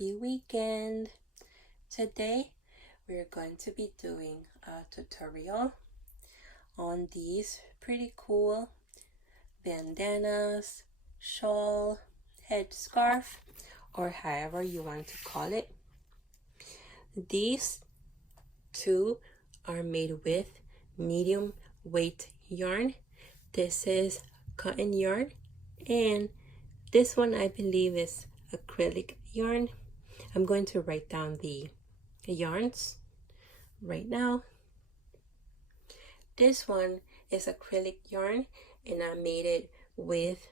happy weekend. Today we're going to be doing a tutorial on these pretty cool bandanas, shawl, headscarf, or however you want to call it. These two are made with medium weight yarn. This is cotton yarn, and this one I believe is acrylic yarn. I'm going to write down the yarns right now. This one is acrylic yarn, and I made it with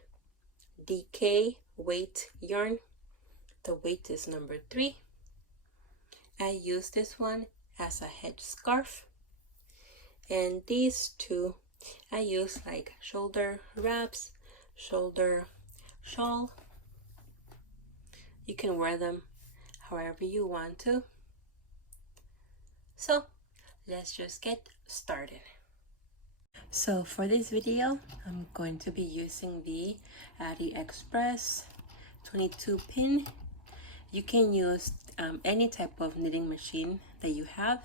DK weight yarn. The weight is number 3. I use this one as a headscarf, and these two I use like shoulder wraps, shoulder shawl. You can wear them however you want to. So let's just get started. So for this video, I'm going to be using the Addi Express 22 pin. You can use any type of knitting machine that you have.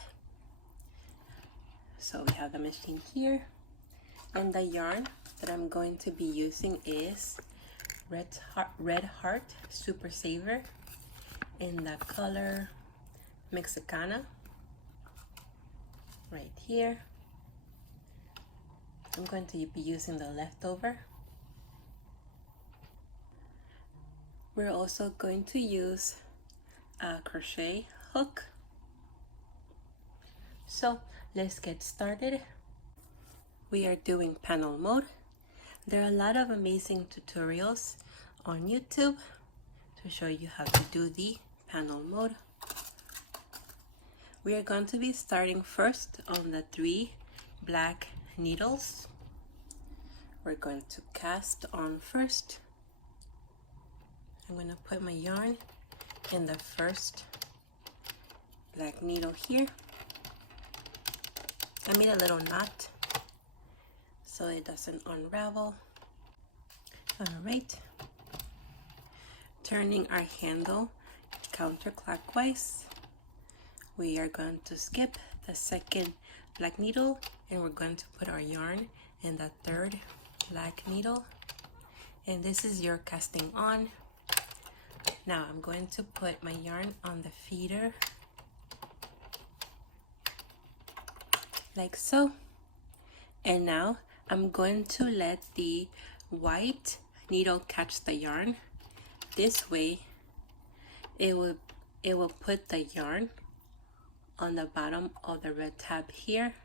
So we have the machine here, and the yarn that I'm going to be using is Red Heart Super Saver in the color Mexicana right here. I'm going to be using the leftover. We're also going to use a crochet hook. So let's get started. We are doing panel mode. There are a lot of amazing tutorials on YouTube to show you how to do the panel mode. We are going to be starting first on the 3 black needles. We're going to cast on first. I'm going to put my yarn in the first black needle here. I made a little knot so it doesn't unravel. Alright, turning our handle counterclockwise, we are going to skip the second black needle, and we're going to put our yarn in the 3rd black needle, and this is your casting on. Now I'm going to put my yarn on the feeder like so, and now I'm going to let the white needle catch the yarn. This way it will put the yarn on the bottom of the red tab here,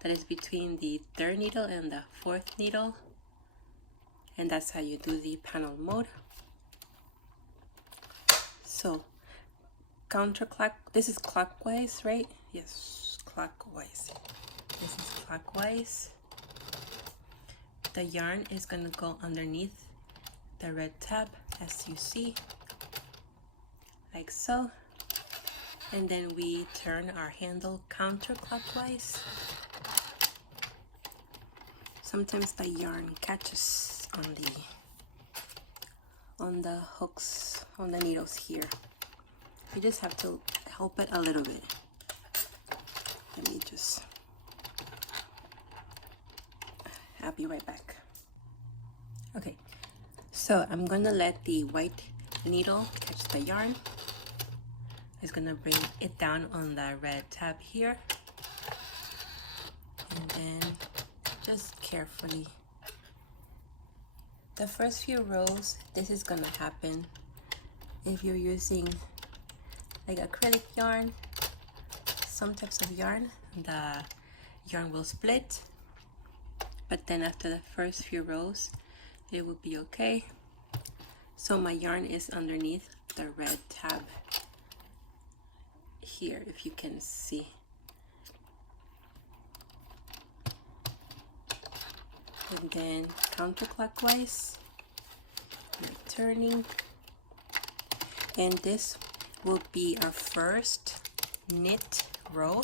that is between the 3rd needle and the 4th needle, and that's how you do the panel mode. So this is clockwise, right? Yes, clockwise. This is clockwise. The yarn is going to go underneath the red tab, as you see, like so. And then we turn our handle counterclockwise. Sometimes the yarn catches on the hooks, on the needles here. You just have to help it a little bit. Let me just, I'll be right back. Okay, so I'm gonna let the white needle catch the yarn. It's gonna bring it down on the red tab here, and then just carefully, the first few rows, this is gonna happen. If you're using like acrylic yarn, some types of yarn, the yarn will split, but then after the first few rows it will be okay. So my yarn is underneath the red tab here, if you can see. And then counterclockwise, we're turning, and this will be our first knit row.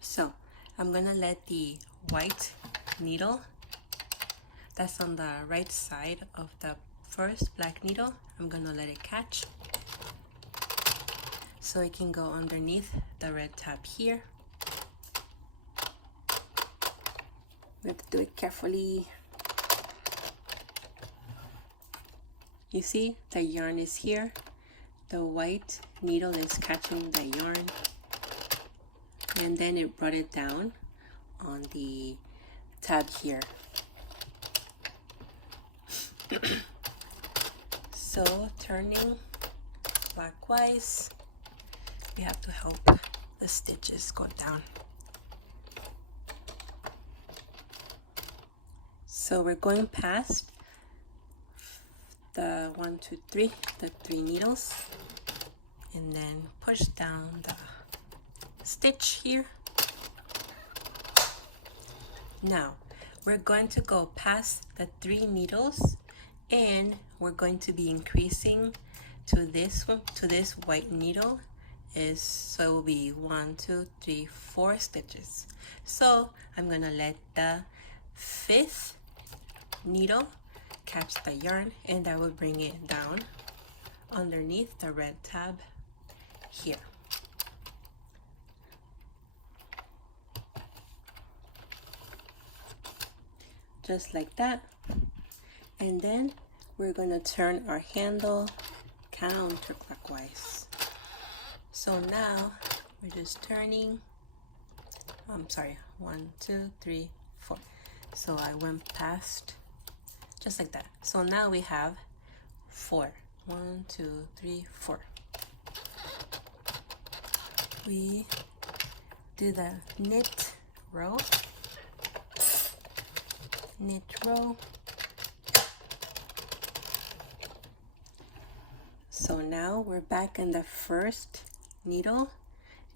So I'm gonna let the white needle that's on the right side of the first black needle. I'm gonna let it catch so it can go underneath the red tab here. We have to do it carefully. You see, the yarn is here. The white needle is catching the yarn. And then it brought it down on the tab here. So turning clockwise, we have to help the stitches go down. So we're going past the 1, 2, 3, the 3 needles, and then push down the stitch here. Now we're going to go past the 3 needles, and we're going to be increasing to this one, to this white needle. So it will be 1, 2, 3, 4 stitches. So I'm gonna let the 5th needle catch the yarn, and that will bring it down underneath the red tab here. Just like that. And then we're going to turn our handle counterclockwise. So now we're just turning, I'm sorry, 1, 2, 3, 4. So I went past, just like that. So now we have 4. 1, 2, 3, 4. We do the knit row, knit row. So now we're back in the first needle,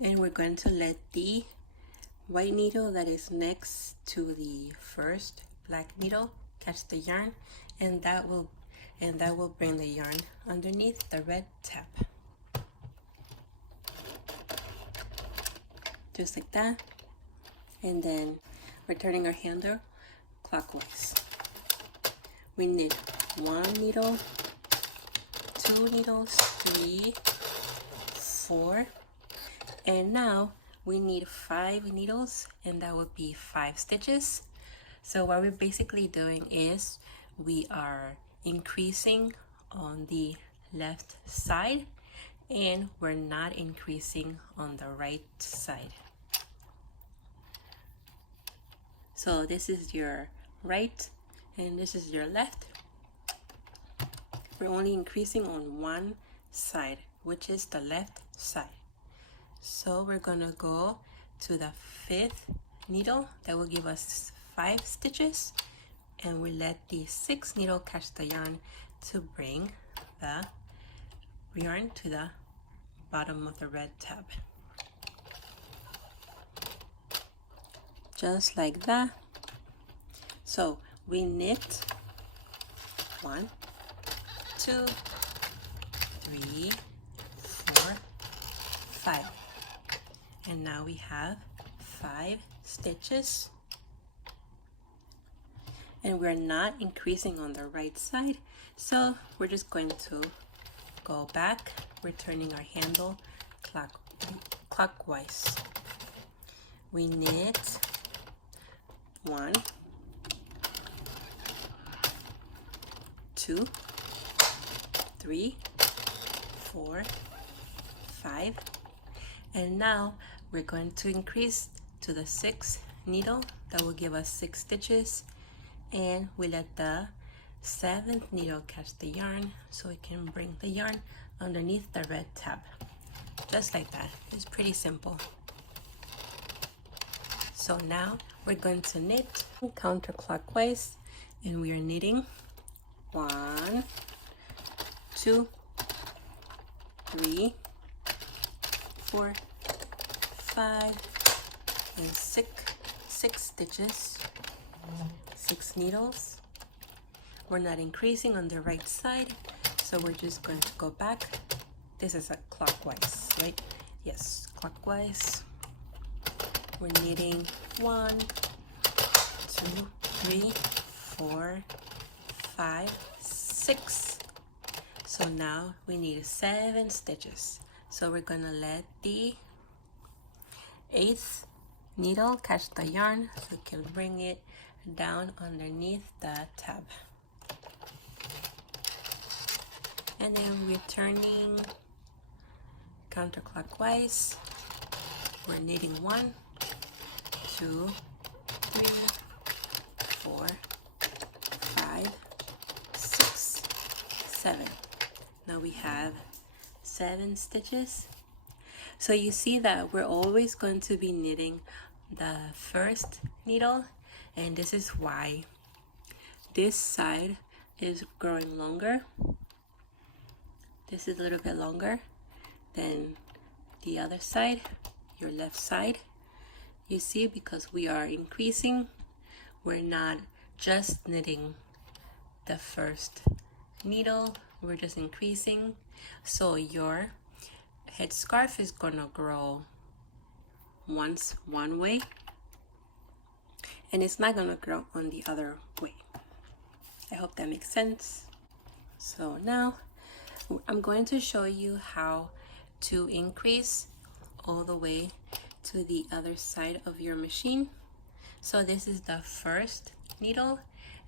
and we're going to let the white needle that is next to the first black needle catch the yarn, and that will bring the yarn underneath the red tab. Just like that. And then we're turning our handle clockwise. We knit 1 needle, 2 needles, 3, 4, and now we need 5 needles, and that would be 5 stitches. So what we're basically doing is we are increasing on the left side, and we're not increasing on the right side. So this is your right and this is your left. We're only increasing on one side, which is the left side. So we're gonna go to the 5th needle. That will give us 5 stitches, and we let the 6th needle catch the yarn to bring the yarn to the bottom of the red tab. Just like that. So we knit 1, 2, 3, 4, 5, and now we have 5 stitches, and we're not increasing on the right side, so we're just going to go back. We're turning our handle clockwise. We knit 1, 2, 3, 4, 5, and now we're going to increase to the 6th needle. That will give us 6 stitches, and we let the 7th needle catch the yarn so we can bring the yarn underneath the red tab. Just like that. It's pretty simple. So now we're going to knit counterclockwise, and we are knitting 1, 2, 3, 4, 5, and 6 stitches, 6 needles. We're not increasing on the right side, so we're just going to go back. This is a clockwise, right? Yes, clockwise. We're knitting 1, 2, 3, 4, 5, 6. So now we need 7 stitches. So we're gonna let the 8th needle catch the yarn so we can bring it down underneath the tab. And then we're turning counterclockwise. We're knitting 1, 2, 3, 4, 5, 6, 7. Now we have 7 stitches. So you see that we're always going to be knitting the first needle, and this is why this side is growing longer. This is a little bit longer than the other side, your left side. You see, because we are increasing, we're not just knitting the first needle, we're just increasing. So your headscarf is gonna grow once one way, and it's not gonna grow on the other way. I hope that makes sense. So now I'm going to show you how to increase all the way to the other side of your machine. So this is the first needle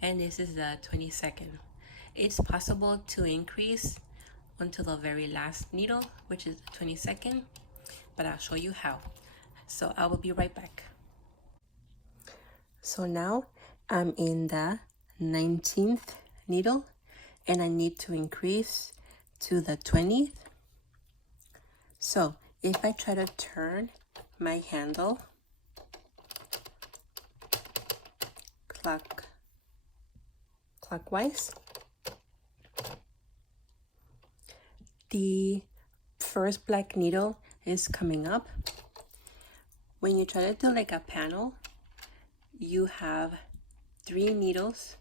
and this is the 22nd. It's possible to increase until the very last needle, which is the 22nd, but I'll show you how. So I will be right back. So now I'm in the 19th needle and I need to increase to the 20th. So if I try to turn my handle clockwise, the first black needle is coming up. When you try to do like a panel, you have 3 needles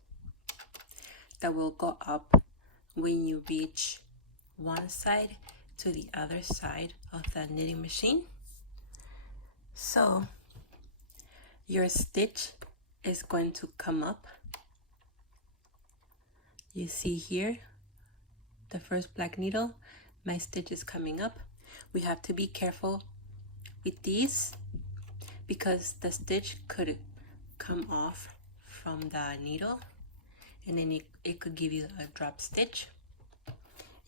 that will go up when you reach one side to the other side of the knitting machine. So your stitch is going to come up. You see here the first black needle, my stitch is coming up. We have to be careful with these because the stitch could come off from the needle and then it could give you a drop stitch.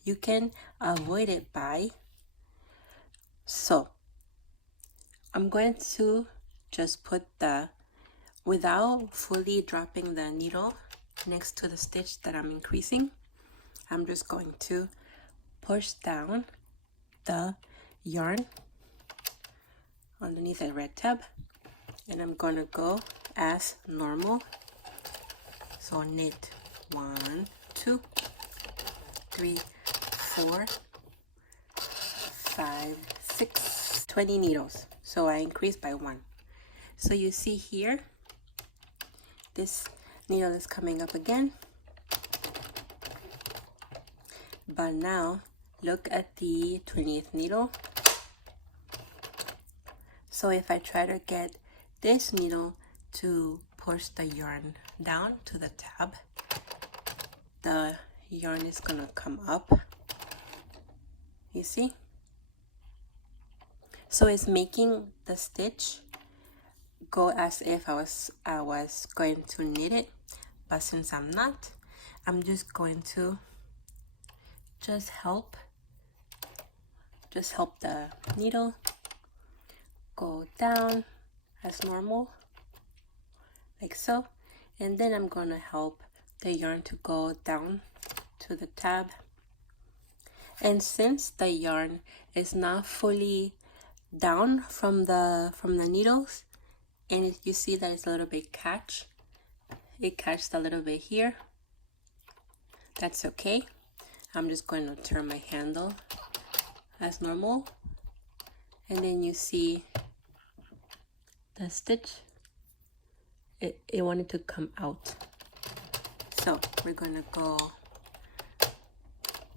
You can avoid it by, so I'm going to just put without fully dropping the needle next to the stitch that I'm increasing, I'm just going to push down the yarn underneath the red tab and I'm going to go as normal. So knit 1, 2, 3, 4, 5, 6, 20 needles. So I increased by 1. So you see here, this needle is coming up again. But now look at the 20th needle. So if I try to get this needle to push the yarn down to the tab, the yarn is gonna come up. You see? So it's making the stitch go as if I was going to knit it, but since I'm not, I'm just going to help the needle go down as normal, like so, and then I'm gonna help the yarn to go down to the tab. And since the yarn is not fully down from the needles, and you see that it's a little bit it catched a little bit here, that's okay. I'm just going to turn my handle as normal, and then you see the stitch, it wanted to come out. So we're gonna go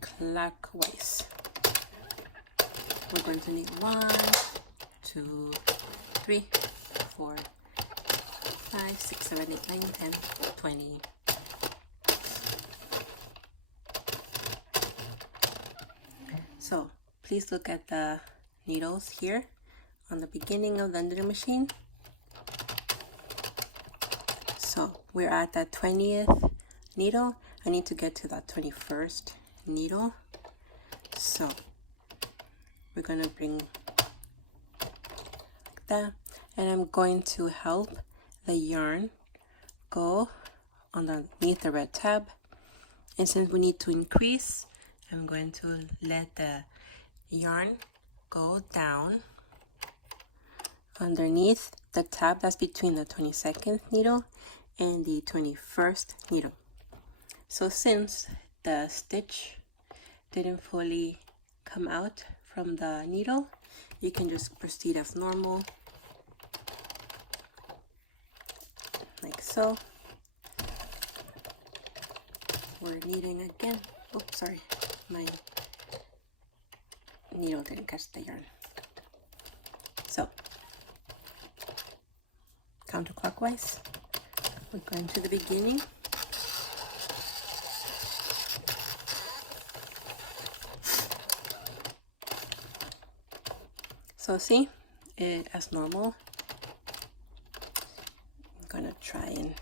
clockwise. We're going to knit 1, 2, 3, 4, 5, 6, 7, 8, 9, 10, 20, please look at the needles here on the beginning of the knitting machine. So we're at the 20th needle. I need to get to that 21st needle. So we're gonna bring like that, and I'm going to help the yarn go underneath the red tab. And since we need to increase, I'm going to let the yarn go down underneath the tab that's between the 22nd needle and the 21st needle. So since the stitch didn't fully come out from the needle, you can just proceed as normal, like so. We're kneading again. Oops, sorry, my needle didn't catch the yarn. So counterclockwise, we're going to the beginning. So see, it as normal. I'm gonna try and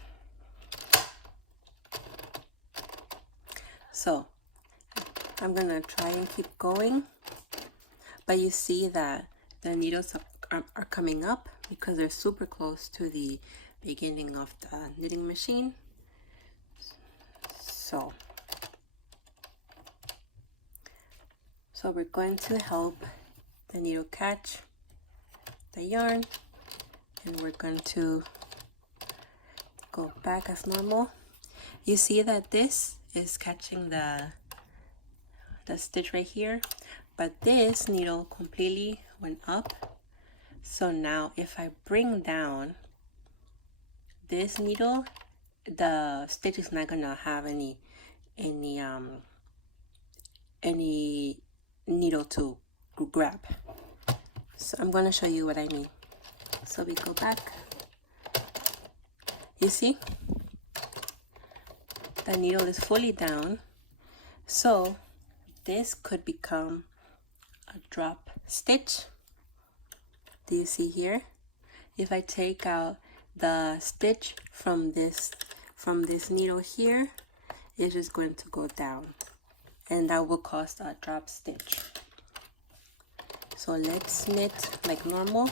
so I'm gonna try and keep going, but you see that the needles are coming up because they're super close to the beginning of the knitting machine. So we're going to help the needle catch the yarn, and we're going to go back as normal. You see that this is catching the stitch right here, but this needle completely went up. So now if I bring down this needle, the stitch is not gonna have any needle to grab. So I'm gonna show you what I mean. So we go back. You see, the needle is fully down. So this could become a drop stitch. Do you see here? If I take out the stitch from this needle here, it's just going to go down, and that will cause a drop stitch. So let's knit like normal.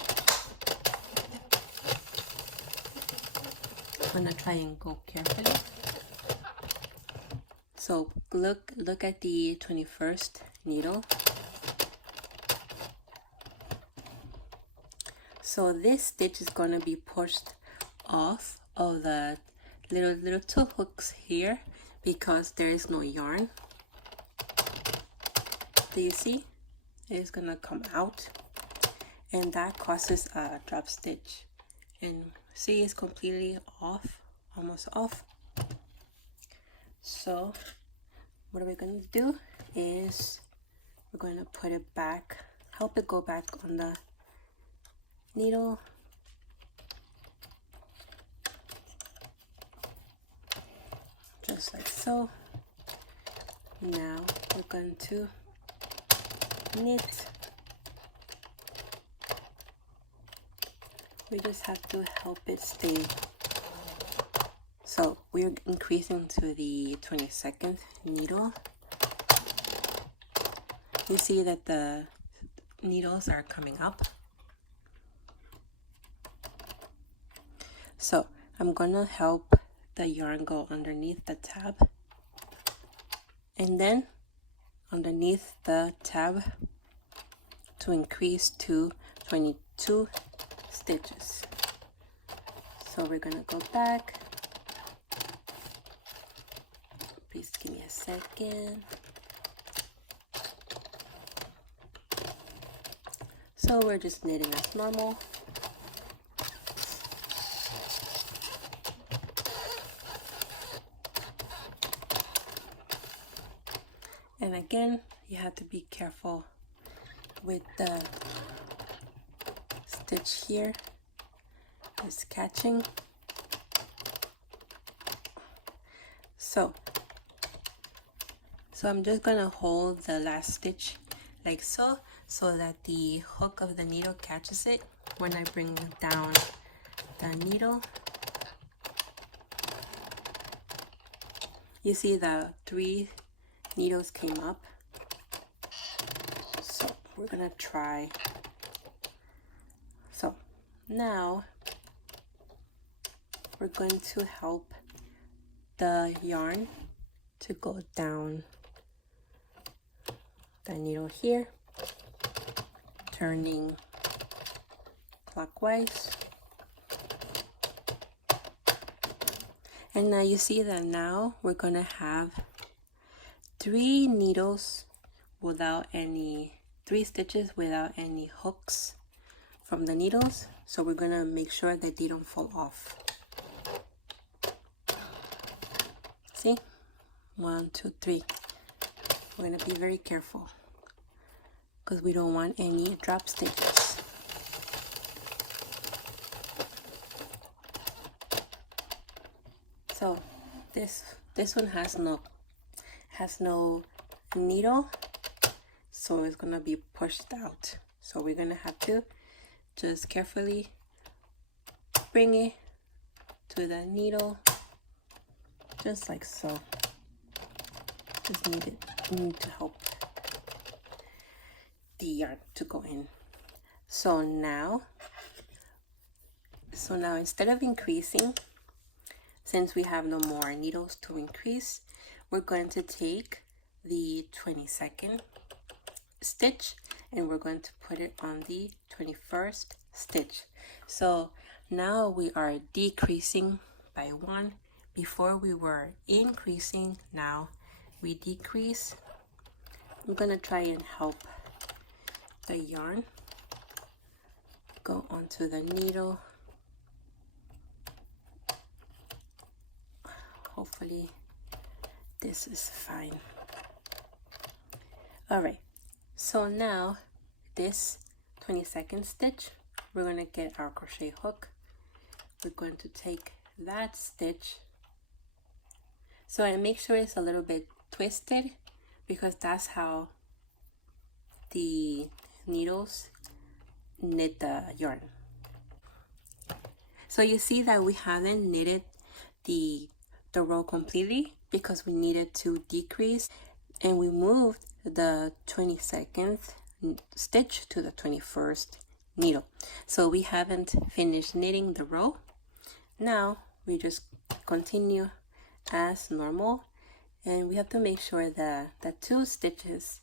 I'm gonna try and go carefully. So look at the 21st needle. So this stitch is going to be pushed off of the little two hooks here because there is no yarn. Do you see? It is going to come out, and that causes a drop stitch. And see, it's completely off, almost off. So what we're going to do is we're going to put it back, help it go back on the needle. Just like so. Now we're going to knit. We just have to help it stay. So we're increasing to the 22nd needle. You see that the needles are coming up. So I'm gonna help the yarn go underneath the tab, and then underneath the tab to increase to 22 stitches. So we're gonna go back. Please give me a second. So we're just knitting as normal. And again, you have to be careful with the stitch here. It's catching. So I'm just gonna hold the last stitch like so, so that the hook of the needle catches it when I bring down the needle. You see the 3 needles came up. So we're gonna try. So now we're going to help the yarn to go down the needle here, turning clockwise. And now you see that now we're gonna have 3 needles without any, 3 stitches without any hooks from the needles. So we're gonna make sure that they don't fall off. See? 1, 2, 3. We're gonna be very careful because we don't want any drop stitches. So this one has no needle, so it's gonna be pushed out. So we're gonna have to just carefully bring it to the needle, just like so. Just need to help the yarn to go in. So now instead of increasing, since we have no more needles to increase, we're going to take the 22nd stitch and we're going to put it on the 21st stitch. So now we are decreasing by 1. Before we were increasing, now we decrease. I'm gonna try and help the yarn go onto the needle. Hopefully this is fine. All right, so now this 22nd stitch, we're going to get our crochet hook. We're going to take that stitch. So I make sure it's a little bit twisted because that's how the needles knit the yarn. So you see that we haven't knitted the row completely because we needed to decrease, and we moved the 22nd stitch to the 21st needle. So we haven't finished knitting the row. Now we just continue as normal, and we have to make sure that the 2 stitches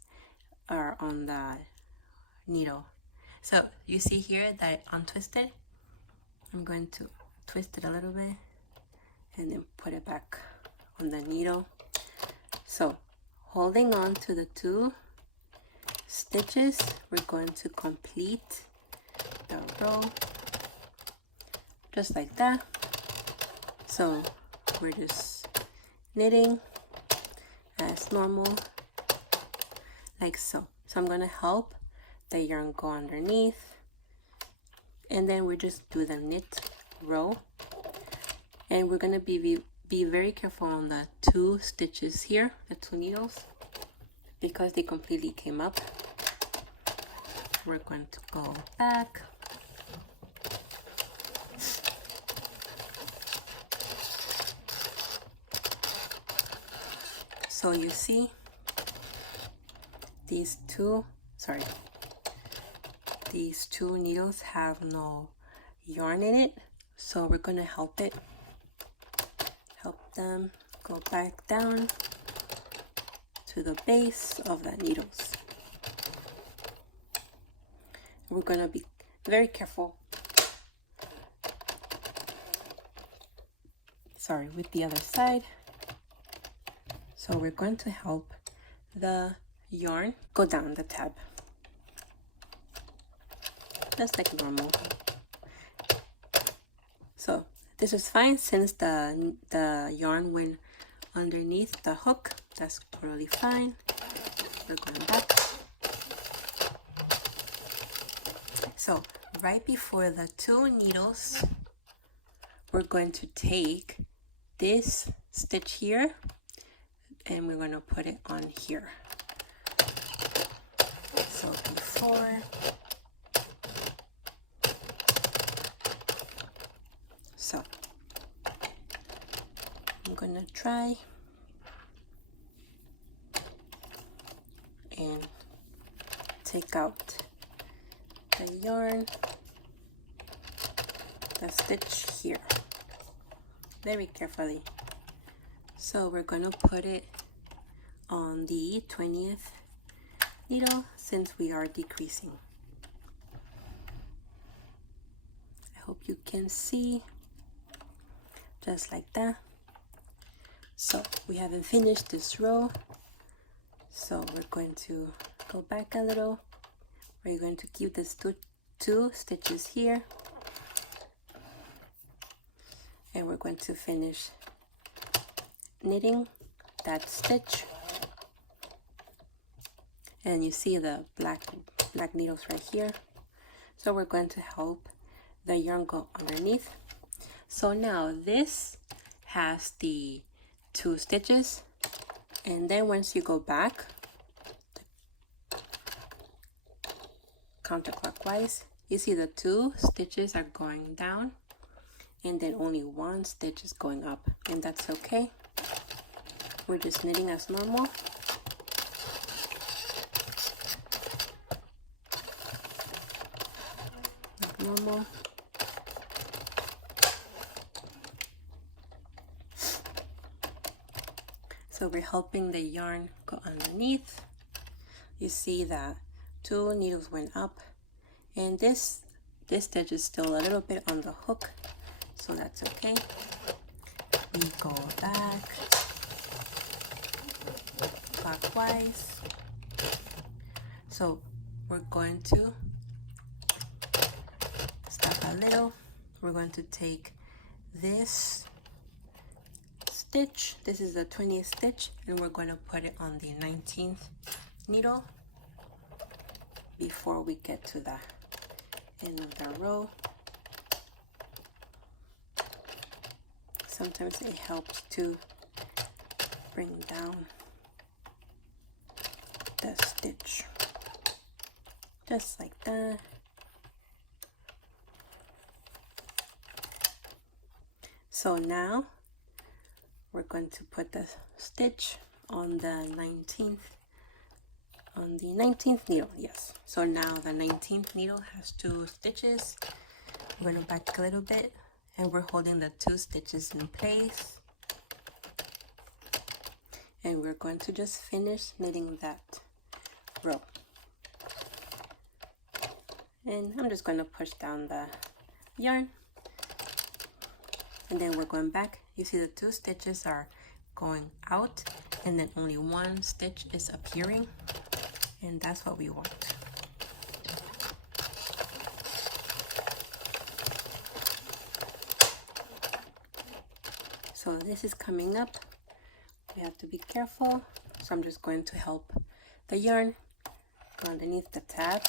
are on the needle. So you see here that it untwisted. I'm going to twist it a little bit and then put it back on the needle. So holding on to the 2 stitches, we're going to complete the row just like that. So we're just knitting as normal, like so. So I'm gonna help the yarn go underneath, and then we just do the knit row. And we're gonna be very careful on the 2 stitches here, the 2 needles, because they completely came up. We're going to go back. So you see these two needles have no yarn in it, so we're going to help them go back down to the base of the needles. We're going to be very careful, with the other side. So we're going to help the yarn go down the tab, just like normal. So this is fine since the yarn went underneath the hook. That's totally fine. We're going back. So right before the 2 needles, we're going to take this stitch here and we're going to put it on here. So 4. So I'm gonna try and take out the yarn, the stitch here, very carefully. So we're gonna put it on the 20th needle since we are decreasing. I hope you can see, just like that. So we haven't finished this row, so we're going to go back a little. We're going to keep these two stitches here, and we're going to finish knitting that stitch. And you see the black needles right here, so we're going to help the yarn go underneath. So now this has the 2 stitches, and then once you go back counterclockwise, you see the 2 stitches are going down, and then only 1 stitch is going up, and that's okay. We're just knitting as normal. Like normal. So we're helping the yarn go underneath. You see that 2 needles went up, and this stitch is still a little bit on the hook, so that's okay. We go back clockwise. So we're going to stop a little. We're going to take this stitch, this is the 20th stitch, and we're going to put it on the 19th needle before we get to the end of the row. Sometimes it helps to bring down the stitch, just like that. So now we're going to put the stitch on the 19th needle. Yes, so now the 19th needle has 2 stitches. We're going to back a little bit, and we're holding the 2 stitches in place, and we're going to just finish knitting that row. And I'm just going to push down the yarn, and then we're going back. You see the 2 stitches are going out, and then only 1 stitch is appearing, and that's what we want. So this is coming up. We have to be careful. So I'm just going to help the yarn go underneath the tab,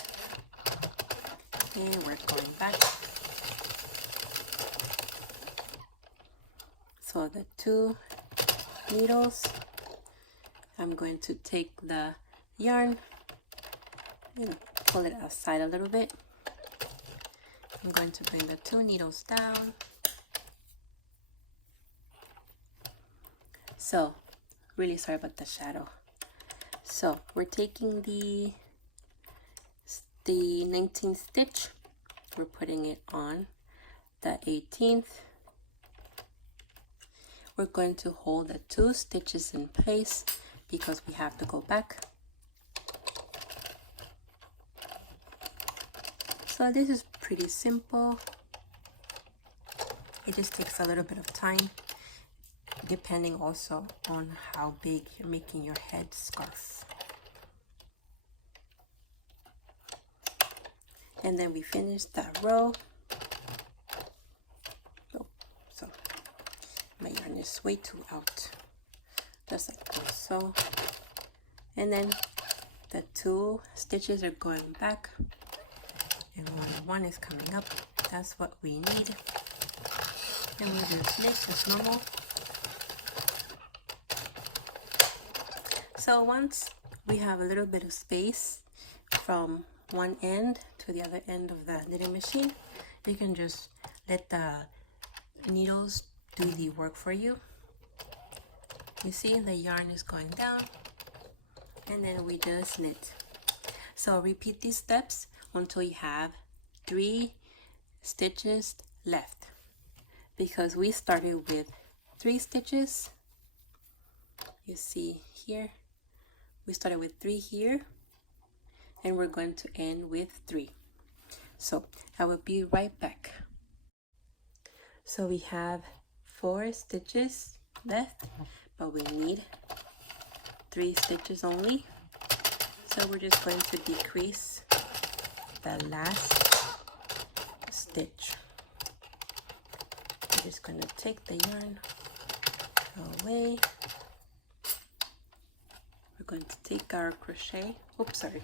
and we're going back. So the 2 needles, I'm going to take the yarn and pull it aside a little bit. I'm going to bring the 2 needles down. So, really sorry about the shadow. So we're taking the 19th stitch, we're putting it on the 18th. We're going to hold the 2 stitches in place because we have to go back. So this is pretty simple. It just takes a little bit of time, depending also on how big you're making your head scarf. And then we finish that row. Oh, so my yarn is way too out. Just like this, so. And then the 2 stitches are going back, and one is coming up. That's what we need. And we'll just knit as normal. So once we have a little bit of space from one end to the other end of the knitting machine, you can just let the needles do the work for you. You see the yarn is going down, and then we just knit. So repeat these steps until you have 3 stitches left, because we started with 3 stitches. You see here, we started with 3 here, and we're going to end with 3. So I will be right back. So we have 4 stitches left, but we need 3 stitches only. So we're just going to decrease the last stitch. We're just going to take the yarn away. We're going to take our crochet, oops, sorry.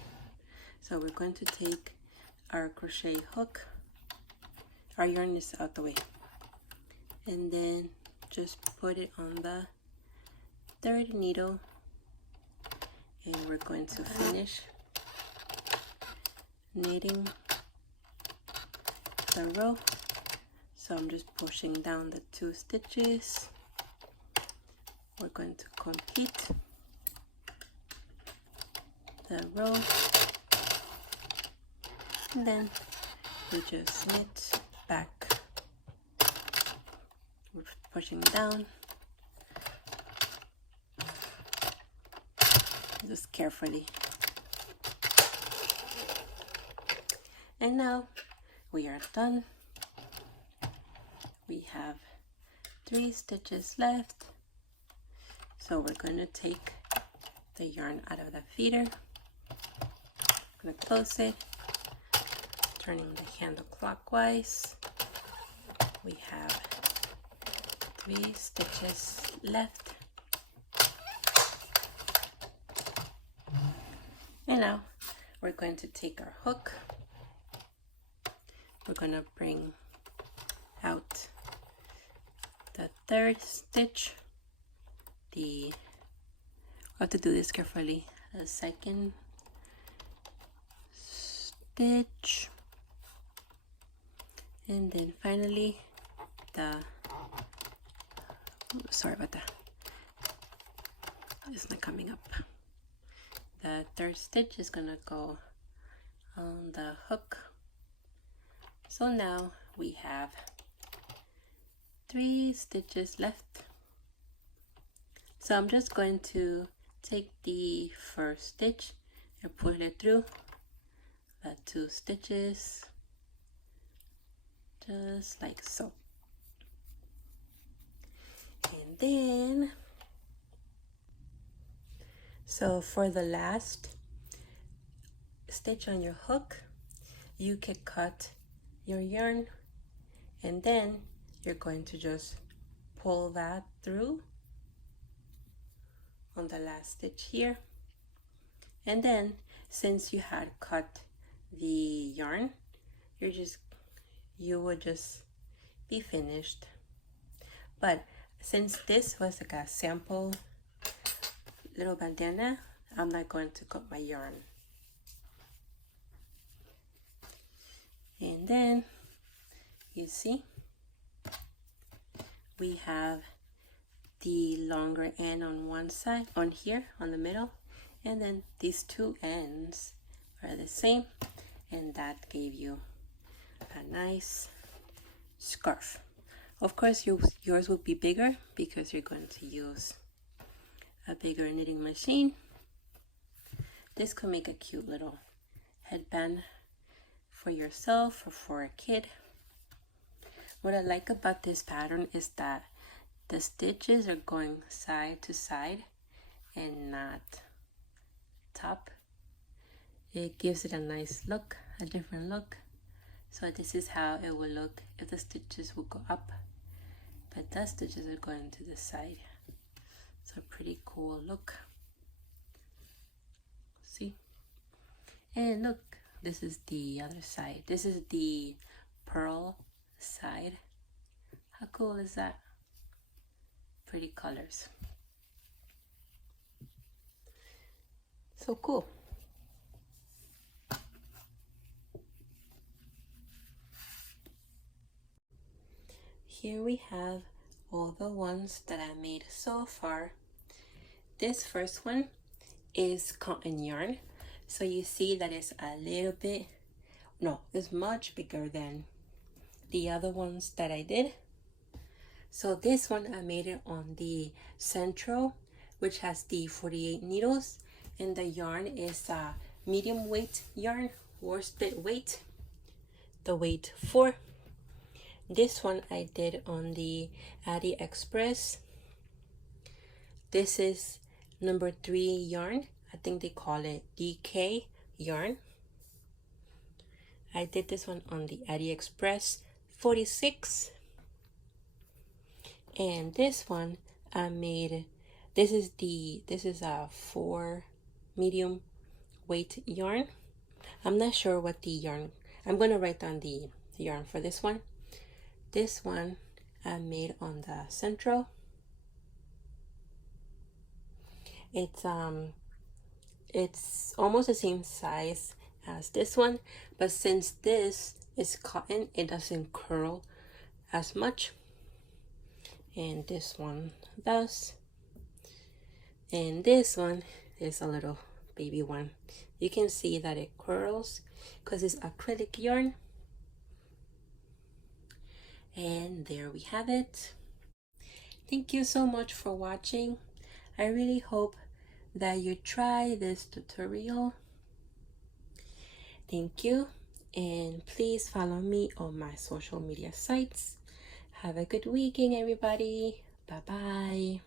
So we're going to take our crochet hook. Our yarn is out the way. And then just put it on the 3rd needle, and we're going to finish knitting the row. So I'm just pushing down the 2 stitches. We're going to complete the row, and then we just knit back. We're pushing down, just carefully. And now we are done. We have 3 stitches left. So we're going to take the yarn out of the feeder. I'm going to close it, turning the handle clockwise. We have 3 stitches left. And now we're going to take our hook. We're going to bring out the 3rd stitch. I have to do this carefully. The 2nd stitch, and then finally sorry about that, it's not coming up. The 3rd stitch is gonna go on the hook. So now we have 3 stitches left. So I'm just going to take the 1st stitch and pull it through the 2 stitches, just like so. And then, so for the last stitch on your hook, you can cut your yarn, and then you're going to just pull that through on the last stitch here. And then since you had cut the yarn, you would just be finished. But since this was like a sample little bandana, I'm not going to cut my yarn. And then you see we have the longer end on one side, on here, on the middle, and then these 2 ends are the same, and that gave you a nice scarf. Of course yours will be bigger because you're going to use a bigger knitting machine. This could make a cute little headband for yourself or for a kid. What I like about this pattern is that the stitches are going side to side and not top. It gives it a nice look, a different look. So this is how it will look if the stitches will go up, but the stitches are going to the side. It's a pretty cool look. See? And look, this is the other side. This is the pearl side. How cool is that? Pretty colors. So cool. here we have all the ones that I made so far. This first one is cotton yarn, so you see that it's a little bit, no, it's much bigger than the other ones that I did. So this one I made it on the Central, which has the 48 needles, and the yarn is a medium weight yarn, worsted weight, the weight 4. This one I did on the Addi Express. This is number 3 yarn. I think they call it DK yarn. I did this one on the Addi Express 46. And this one I made, this is a 4 medium weight yarn. I'm not sure what the yarn, I'm gonna write down the yarn for this one. This one I made on the Central. It's almost the same size as this one, but since this is cotton, it doesn't curl as much. And this one does. And this one is a little baby one. You can see that it curls because it's acrylic yarn. And there we have it. Thank you so much for watching. I really hope that you try this tutorial. Thank you, and please follow me on my social media sites. Have a good weekend, everybody. Bye bye.